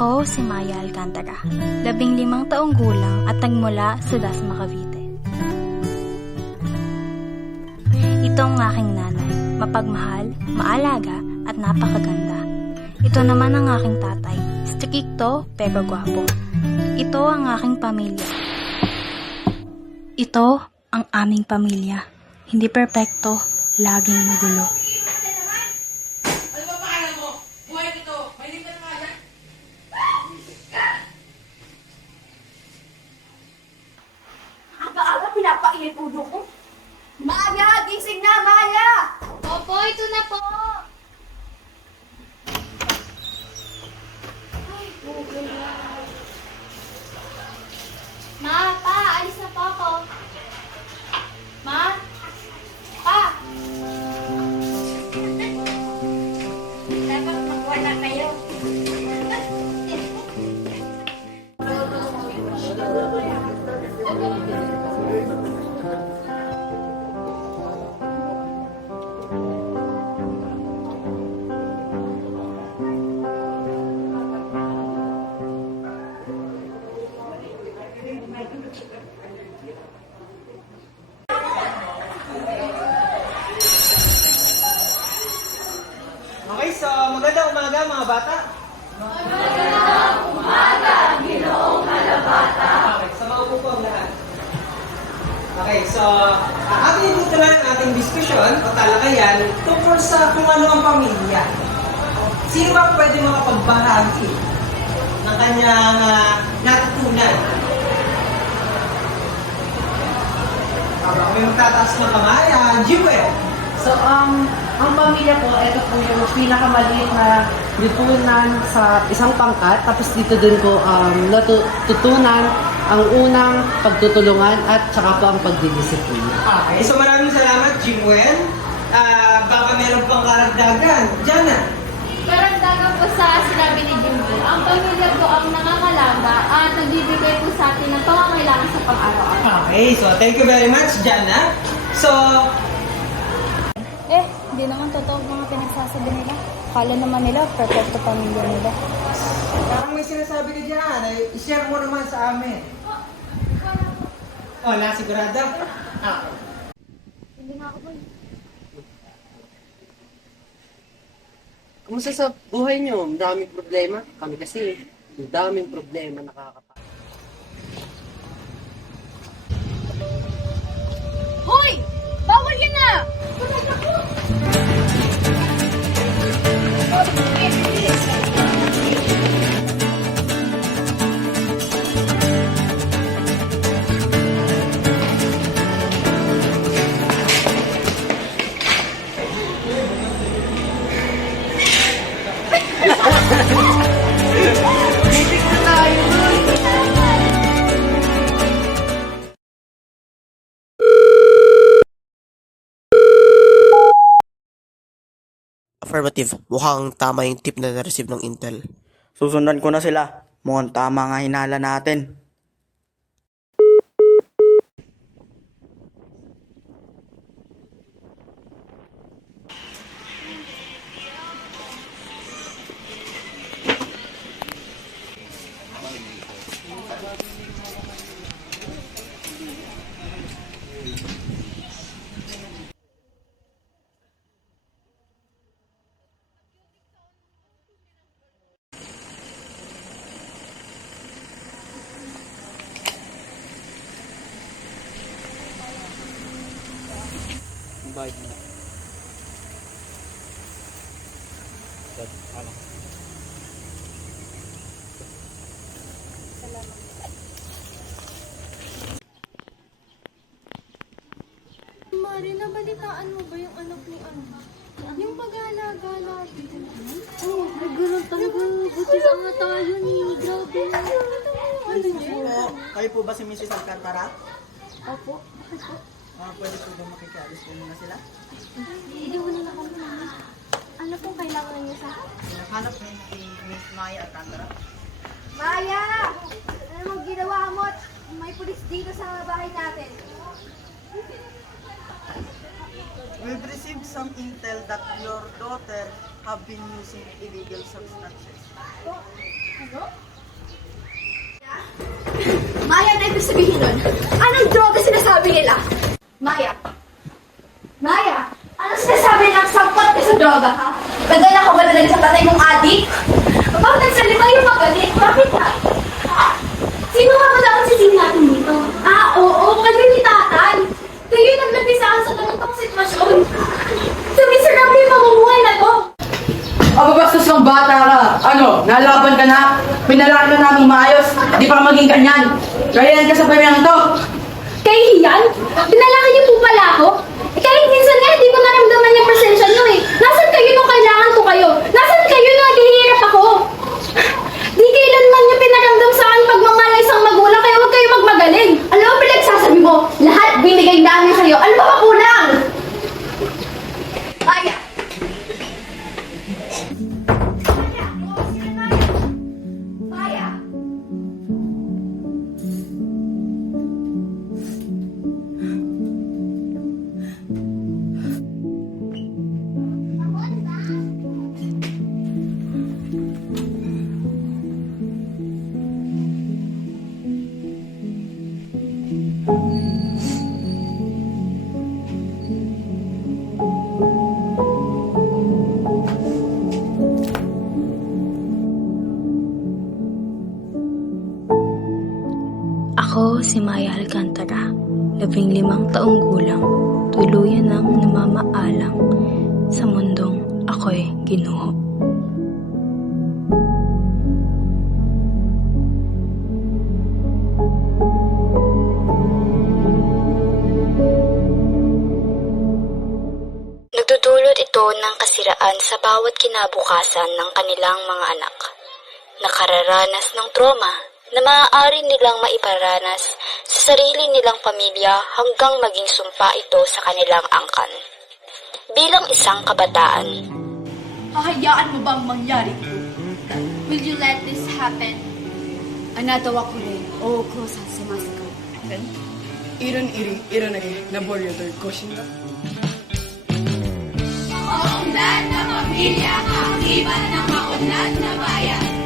Ako si Maya Alcantara, 15 taong gulang at nagmula sa Dasma, Cavite. Ito ang aking nanay, mapagmahal, maalaga at napakaganda. Ito naman ang aking tatay, strikto pero gwapo. Ito ang aking pamilya. Ito ang aming pamilya. Hindi perpekto, laging magulo. Aga-aga pinapainit ulo ko. Maya! Gising na, Maya! Opo, ito na po. Ma, pa, alis na po ako. Ma? Pa? Dapat magwala kayo. Okay, so magandang umaga mga bata. Okay, so maupo po ang lahat. Okay, so ating itutuloy ang ating diskusyon o talakayan tungkol sa kung ano ang pamilya. Sino ba pwede makapagbahagi ng kanyang natutunan? May magtataas ng kamay, Jewel. So, ang pamilya po, ito po yung pinakamaliit na lipunan sa isang pangkat. Tapos dito din po natutunan ang unang pagtutulungan at saka po ang pagdidisiplina. Okay, so maraming salamat, Jewel. Baka meron pang karagdagan. Jana. Karagdagan po sa sinabi ni Jimbo, ang pamilya po ang nangangalanga at nagbibigay po sa atin ng pangangailangan sa pang-araw-araw. Okay, so thank you very much, Jana. So, Hindi naman totoo mga pinagsasabi nila. Kala naman nila, perfecto pamilya nila. parang may sinasabi ka dyan. I-share mo naman sa amin. Oh, nasigurado? Okay. Hindi nga ako po. Kumusta sa buhay nyo? Ang daming problema. Kami kasi, ang daming problema nakakapa. Hoy! Bawal yan na! Affirmative. Mukhang tama yung tip na na-receive ng Intel. Susundan ko na sila. Mukhang tama nga hinala natin. Mari, nabalitaan mo ba yung anak ni yung mag-alaga natin? Oo, nagano'n talaga. Buti sa nga tayo ni. Grabe. Ano niya? Kayo po ba si Mrs. Alcantara? Opo. Pwede po ba makikialis po muna sila? Hindi mo na kami naman. Ano pong kailangan niyo sa akin? Hanap ni Miss Maya Alcantara. Maya! Ano mong ginawa mo? May pulis dito sa bahay natin. We've received some intel that your daughter have been using illegal substances. Maya, ano ibig sabihin nun? Anong droga sinasabi nila? Maya! Maya! Ano sinasabi ng sampot ka sa droga, ha? Nagala ka ba na sa patay mong adik? Bakit nagsalita yung magalit? Bakit ka? Sino nga ba dapat sisingin natin dito? Oo, kayo ni Tatan. Kayo yung naglapisahan sa ganitong sitwasyon. Sabi-sarap yung mamumuhay na to. Ababastos ng bata ka. Ano, nalaban ka na? Pinalaki na namin maayos. Di pa maging ganyan. Kaya yan ka sa pamiyang to. Kahihiyan? Pinalaki niyo po pala ako? Kahit minsan nga, hindi ko naramdaman yung presensya niyo eh. Nasaan kayo nung kailangan ko kayo? Nasaan kayo nung naghihirap ako? Di kailanman niyo pinaramdam sa akin pagmamahal ng isang magulang, kaya huwag kayo magmagaling. Alam mo, pinagsasabi mo, lahat binigay namin sa'yo. Ano ba makulang? Maya! Maya! Ako si Maya Alcantara, 15 taong gulang, tuluyan ng namamaalang sa mundong ako'y ginuho. Nagdudulot ito ng kasiraan sa bawat kinabukasan ng kanilang mga anak. Nakararanas ng trauma na maaari nilang maiparanas sa sarili nilang pamilya hanggang maging sumpa ito sa kanilang angkan. Bilang isang kabataan, Hahayaan mo bang mangyari ito? Will you let this happen? あなたはこれをこうさせますか Iron iri, iron iri, naboryo to kushin ka. Maunlad na pamilya, kakibat ng maunlad na bayan.